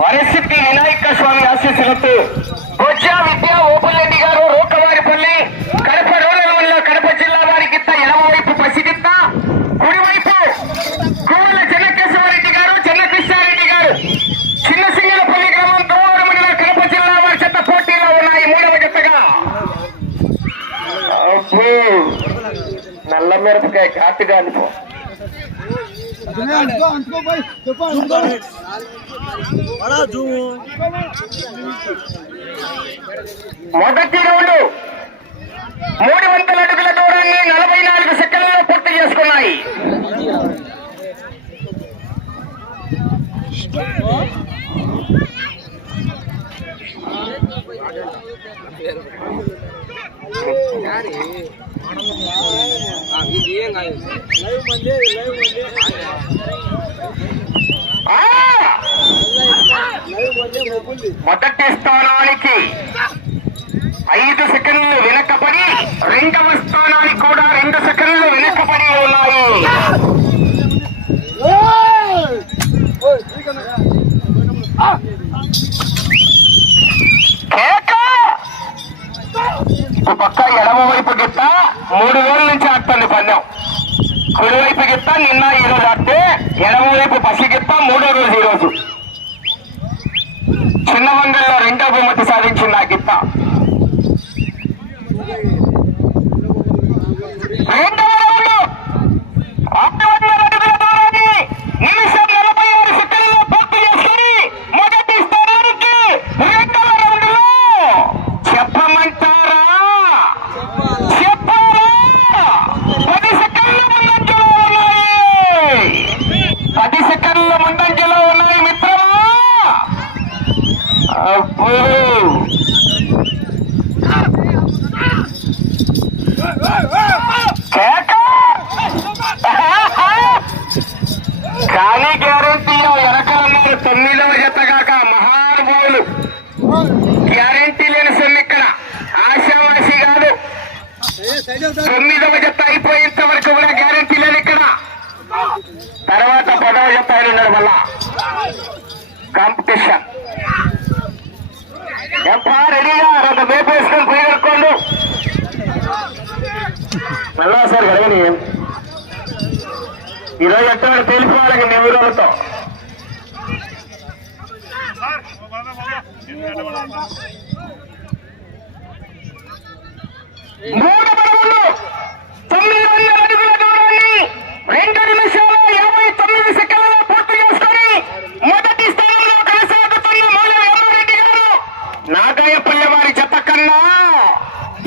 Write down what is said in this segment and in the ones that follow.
వరసిద్ధి వినాయక స్వామి ఆశీస్సులతో కొచ్చా విద్యా ఓపులెడ్డి గారు రోకవారిపల్లి కడప రూరల్ వల్ల కడప జిల్లా వారికి ఎడమవైపు పసిగిత్త కుడివైపు కోవల చెన్నకేశవరెడ్డి గారు చెన్నకృష్ణారెడ్డి గారు. చిన్న సింగలపల్లి గ్రామం దోవరం మండలం కడప జిల్లా వారి చెత్త పోటీలో ఉన్నాయి మూడవ జతగా అబ్బో, నల్ల మిరపకాయ ఘాటుగా అనుకో. మొదటి రౌండ్ మూడు వందల అడుగుల దూరాన్ని నలభై నాలుగు సెకండ్లలో పూర్తి చేసుకున్నాయి! మొదటి స్థానానికి ఐదు సెకండ్లు వెనకబడి రెండవ స్థానానికి కూడా రెండు సెకండ్లు వెనకబడి ఉన్నాయి కేక! ఇటు పక్క ఎడమ వైపు గిత్త మూడు వేల నుంచి ఆడుతుంది పందెం కుడివైపు గిత్త నిన్న ఈ రోజు ఆడితే ఎడమ వైపు పసి గిత్త మూడో రోజు ఈ రోజు చిన్న వంగల్లో రెండో బహుమతి సాధించింది ఆ గిత్త రెండవ రౌండ్ ఆరు వందల అడుగుల దూరాన్ని నిమిషం నలభై ఆరు సెకండ్లలో పూర్తి చేసుకుని మొదటి స్థానానికి రెండవ రౌండ్లో చెప్పమంటారా చెప్పారా పది సెకండ్ల ముందంజలో ఉన్నాయి పది సెకండ్ల ముందంజలో ఉన్నాయి మిత్రమా అబ్బో కేక! కానీ గ్యారంటీ వెనకాలన్నారు తొమ్మిదవ జత కాక మహానుభావులు గ్యారంటీ లేని సొమ్ము ఇక్కడ ఆశావాసి కాదు తొమ్మిదవ జత అయిపోయేంత వరకు కూడా గ్యారంటీ లేదు ఇక్కడ తర్వాత పదవ జత ఆయన ఉన్నాడు మళ్ళా కాంపిటీషన్ ఎంత రెడీగా? రెండు మేపు వేసుకొని పోయి సార్ గడవని ఈరోజు ఎట్టాడు తేలిపోవాలి మీ ఊళ్ళతో మూడు పడవలు తొమ్మిది వందల అడుగుల దూరాన్ని రెండు నిమిషాల యాభై తొమ్మిది సెకండ్లలో పూర్తి చేసుకొని మొదటి స్థానంలో కొనసాగుతున్న మూల రామారెడ్డి గారు నాగాయపల్లి వారి జత కన్నా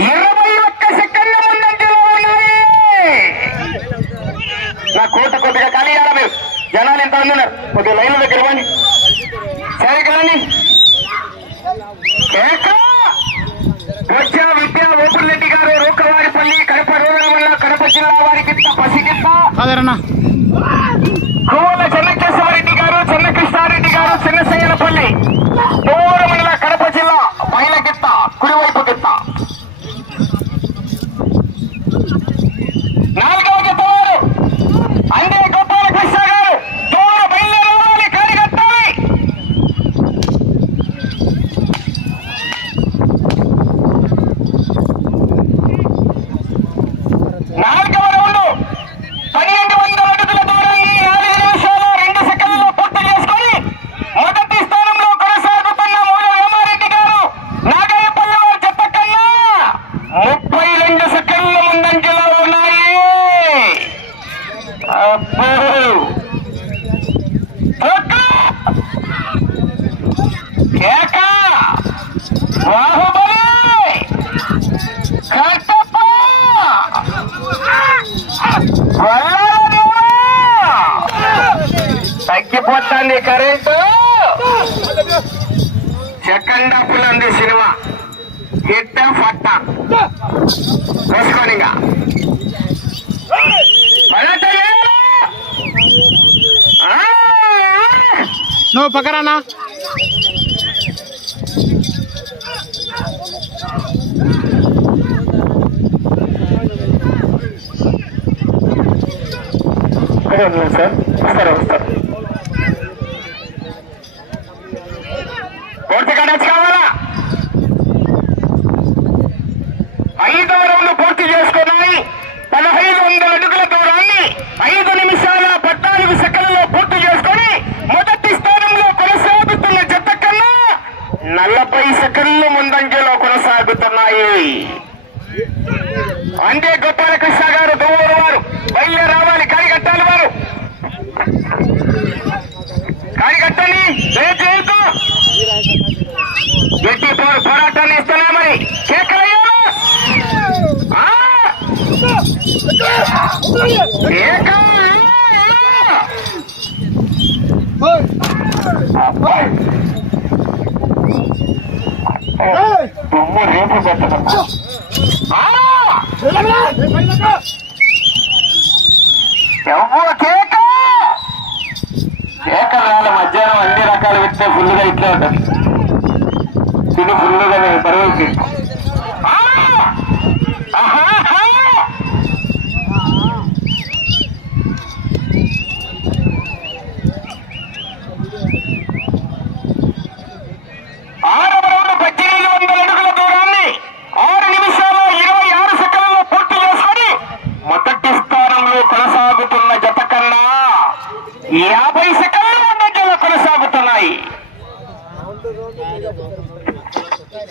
ఇరవై ఒక్క సెకండ్ల ముందంజలో ఉన్నాయి నా కోట చేయాలి మీరు. జనాలు ఎంత మంది ఉన్నారు? కొద్దిగా లైన్ల దగ్గర ఇవ్వండి సరే కేక! వచ్చా విద్యా ఓపుల్ రెడ్డి గారు రూకవారిపల్లి కడప రూరల్ వల్ల కడప జిల్లా వారికి పసిగిత్త కాదరన్నా కోవల చెన్నకేశవరెడ్డి గారు చెన్నకృష్ణారెడ్డి గారు చిన్నసయ్యనపల్లి దూరం నిండా పుల్లంది సినిమా. ఎట్ట ఫట్ట. కోసుకోనిగా నువ్వు పక్కరానా? సార్. వస్తారు సార్ పూర్తి కనెక్ట్ కావాలా? ఐదు రౌండ్లు పూర్తి చేసుకున్నాయి. పదహైదు వందల అడుగుల దూరాన్ని ఐదు నిమిషాల పద్నాలుగు సెకండ్లు ఏకరాల మధ్యాహ్నం అన్ని రకాలు వ్యక్తులు ఫుల్గా ఇట్లా ఉంటుంది తిను ఫుల్గా పరువుకి ఆహా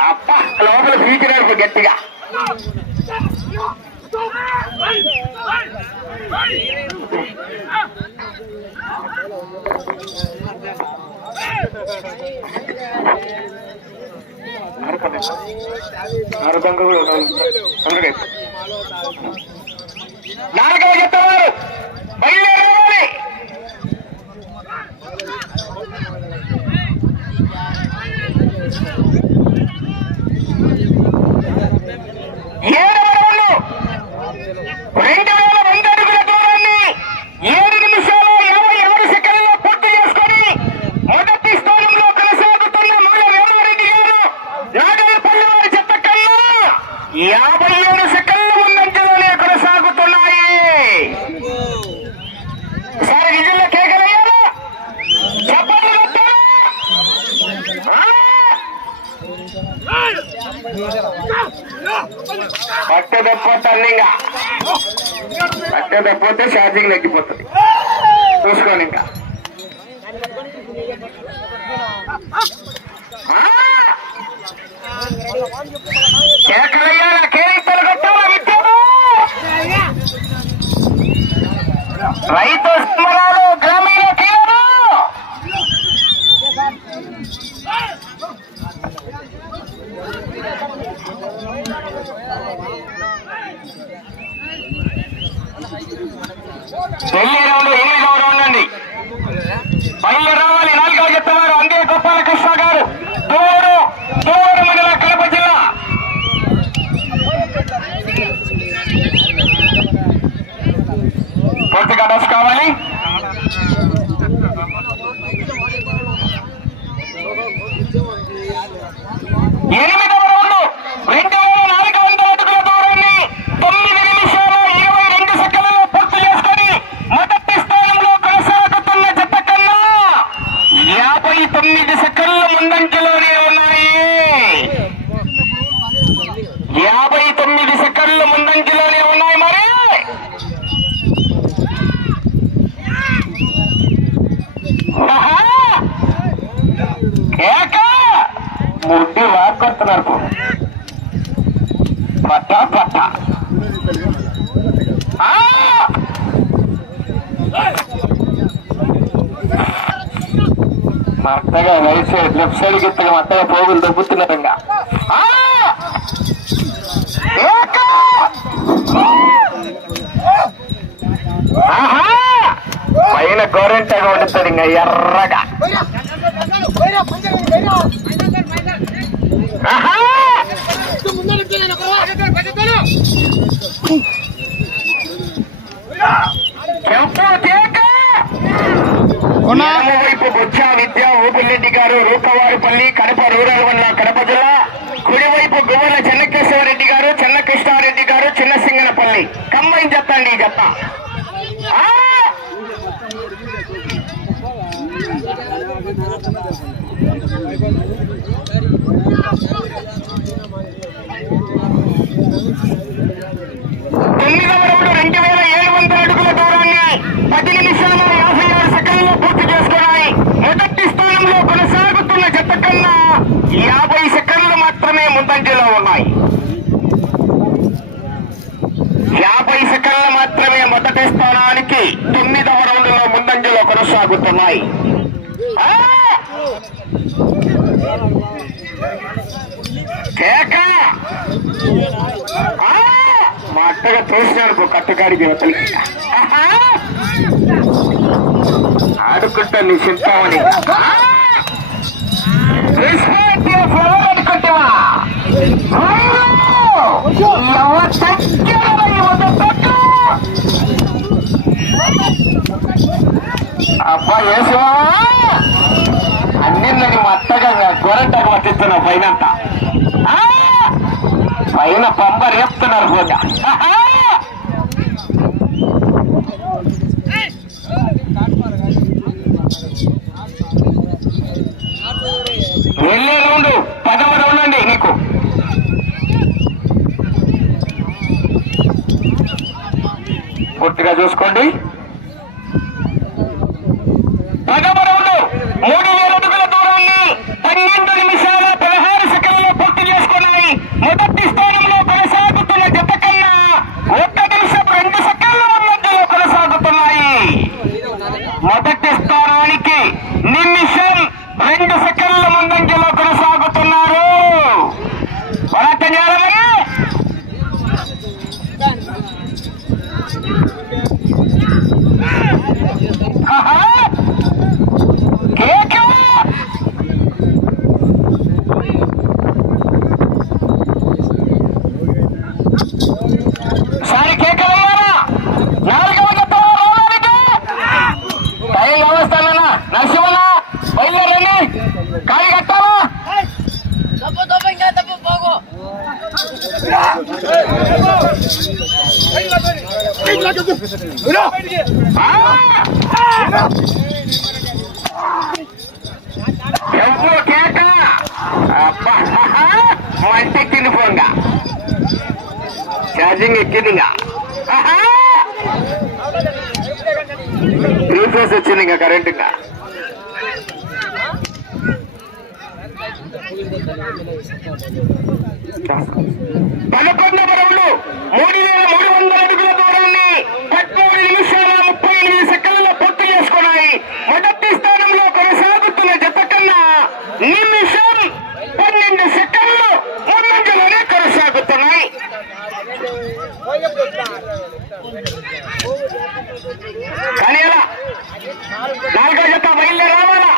అప్ప లోపల పీకినాడు గట్టిగా నాలుగవ చెప్పేవారు బయలుదేరాలి Thank you. Yeah! ¡Raíto! పక్కరానా మట్టగా రైట్ సైడ్ లెఫ్ట్ సైడ్ గిత్తగా అత్తగా పోగులు దొబ్బుతున్నారు ఇంకా పైన గోరెంటగా వండుతాడు ఇంకా ఎర్రగా. ఆహా! చెంపు తేక! కొన్నా వైపు బొచ్చ విద్య ఓపులరెడ్డి గారు రూపవారిపల్లి కడప రూరల్ మండల కడప జిల్లా కుడివైపు గువ్వల చెన్నకేశ్వరరెడ్డి గారు చెన్నకృష్ణారెడ్డి గారు చిన్న సింగనపల్లి కంబైన్ చెప్పండి చెప్ప తొమ్మిదవ రెండు వేల ఏడు వందల అడుగుల దూరాన్ని పది నిమిషాల యాభై ఆరు సెకండ్లో పూర్తి చేసుకున్నాయి మొదటి స్థానంలో కొనసాగుతున్న జత కన్నా యాభై సెకండ్లు మాత్రమే ముందంజలో ఉన్నాయి. యాభై సెకండ్లు మాత్రమే మొదటి స్థానానికి తొమ్మిదవ రౌండ్లో ముందంజలో కొనసాగుతున్నాయి. మా అత్తగా చూసినాడు కట్టుకాడికి దేవతలు ఆడుకుంటా నీ చింతామని అబ్బా ఏసా అన్ని నన్ను మత్తగా గొరంటకు పట్టిస్తున్నావు పైన పైన పంప రేపుతున్నారు పోగా ಮಾಡಿ ఛార్జింగ్ ఎక్కిందిగా. త్రీ ఫేస్ వచ్చింది ఇంకా కరెంట్ ఇంకా పదకొండవ రౌండ్ మూడు వేల మూడు వందల అడుగుల దూరాన్ని పదమూడు నిమిషాల ముప్పై ఎనిమిది సెకండ్లలో పూర్తి చేసుకున్నాయి మొదటి స్థానంలో కొనసాగుతున్న జత కన్నా నిమిషం పన్నెండు సెకండ్లు ముందంజలోనే కొనసాగుతున్నాయి కానీ ఎలా నాలుగో జత బయలుదేరి రావాలా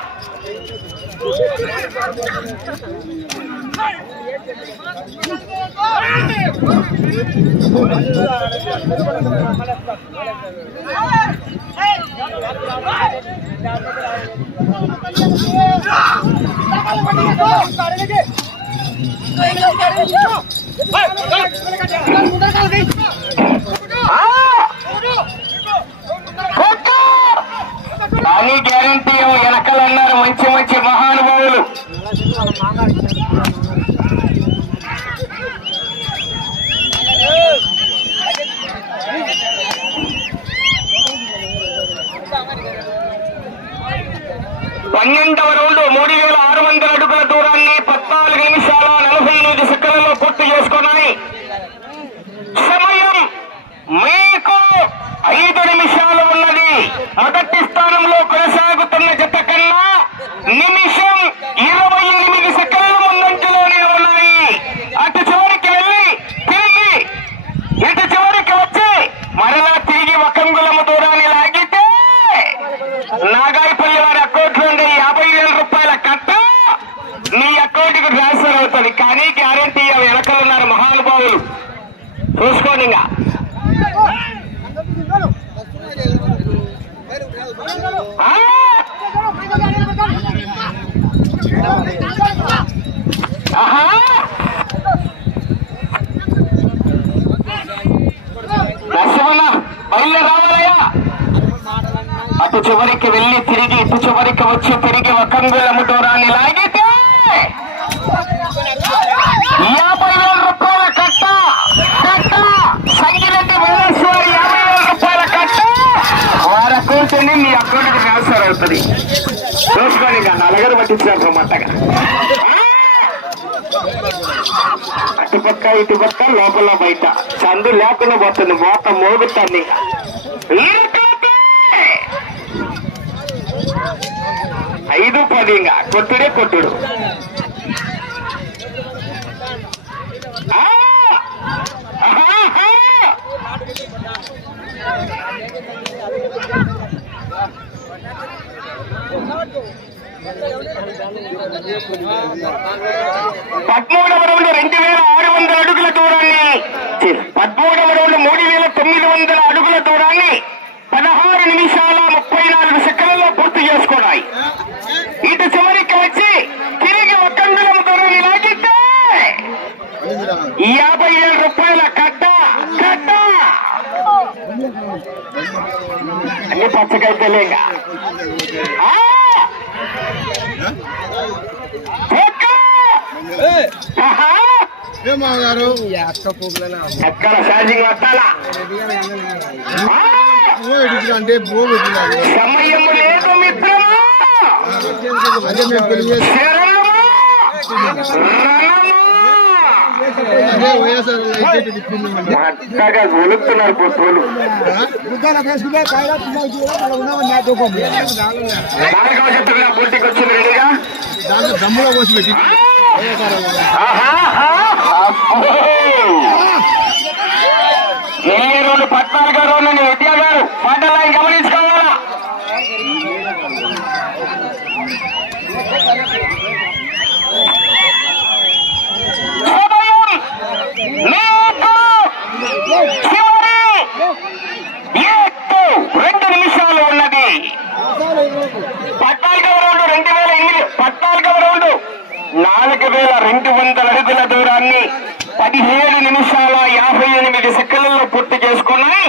ఆ! కొట్టు! కానీ గ్యారంటీ వెనకలు మంచి మంచి మహానుభావులు. పన్నెండవ రౌండ్ మూడు వేల ఆరు వందల అడుగుల దూరాన్ని పద్నాలుగు నిమిషాల నలభై ఎనిమిది సెకండ్లలో పూర్తి చేసుకున్నాయి. సమయం మీకు ఐదు నిమిషాలు ఉన్నది. మొదటి స్థానంలో కొనసాగుతున్న జత కన్నా నిమిషం ఇరవై ఎనిమిది సెకండ్లు ముందంజలోనే ఉన్నాయి. అటు చివరికి వెళ్ళి తిరిగి ఇటు చివరికి వచ్చి మరలా తిరిగి వకంగులము దూరాన్ని లాగితే నాగాయపల్లి వారి అకౌంట్ నుండి యాభై వేల రూపాయల కట్ట మీ అకౌంట్కి ట్రాన్స్ఫర్ అవుతుంది. కానీ గ్యారంటీ వెనకలున్నారు మహానుభావులు. చూసుకోండి ఇంకా. అటు చివరికి వెళ్ళి తిరిగి ఇటు చివరికి వచ్చి తిరిగి ఒక్కంగుల ముటోరాన్ని లాగితే వస్తుంది. చూసుకొని ఇంకా నలగరు పట్టించారు మట్టగా అటుపక్క ఇటుపక్క లోపల బయట. చందు లేకుండా పోతుంది. మోత మోగుతుంది ఐదు పది ఇంకా. కొట్టుడే కొట్టుడు. ఆ! ఆహా! పదమూడవ రౌండ్ రెండు వేల ఆరు వందల అడుగుల దూరాన్ని పదమూడవ రౌండ్ మూడు వేల తొమ్మిది వందల అడుగుల దూరాన్ని పదహారు నిమిషాల ముప్పై నాలుగు సెకండ్లలో పూర్తి చేసుకున్నాయి. ఇటు చివరికి వచ్చి తిరిగి ఒక్కంగులం దూరాన్ని లాగితే యాభై ఏడు రూపాయల కట్ట కట్ట! అన్ని పచ్చకైతే లేక. ఒక్క! ఆహా! ఏమాగారు ఎక్కడ ఛార్జింగ్ వస్తాలా ఆ! అంటే పోగొట్టినాడు సమయం లేదు మిత్రమా అదే మేము తెలియజేసి శరణమా! రణమా! అదే వైఎస్ఆర్ లైట్ తిప్పింది అట్టగా ఒలుగుతున్నారు పోతులు నాలుగవ చెట్టు మీద పోటీకి వచ్చింది రెడీగా? దాంట్లో దమ్ములో కోసి పెట్టి ఏ పద్నాలుగో రోజు ఉద్యోగాలు మండలాన్ని గమనించుకోవాలా? రెండు నిమిషాలు ఉన్నది. పద్నాలుగవ రౌండ్ రెండు వేల ఎనిమిది పద్నాలుగవ రౌండ్ నాలుగు వేల రెండు వందల అడుగుల దూరాన్ని పదిహేడు నిమిషాల యాభై ఎనిమిది సెకండ్లలో పూర్తి చేసుకున్నాయి.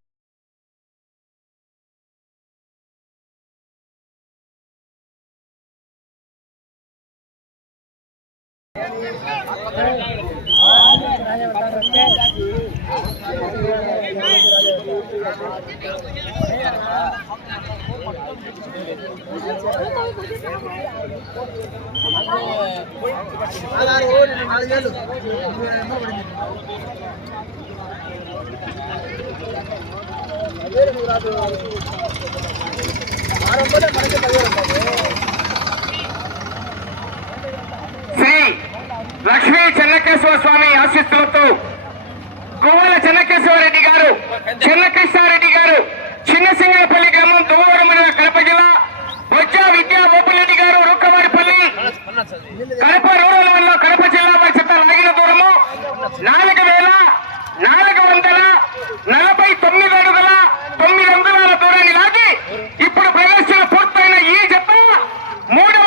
లక్ష్మీ చెన్నకేశ్వర స్వామి ఆశిస్తులతో చెన్నకేశ్వర చెన్నకేశ్వరరెడ్డి గారు చెన్నకృష్ణారెడ్డి గారు చిన్నసింగపల్లి గ్రామం దువ్వూరు మండల కడప జిల్లా బొజ్జా విద్యా ఓపిరెడ్డి గారు రూకవారిపల్లి కడప రూరల్ మండలం కడప జిల్లా వారి చెత్త లాగిన దూరము. నాలుగు వేల నాలుగు వందల నలభై తొమ్మిది అడుగుల తొమ్మిది వందల దూరాన్ని లాగి ఇప్పుడు ప్రదర్శన పూర్తయిన ఈ జత మూడవ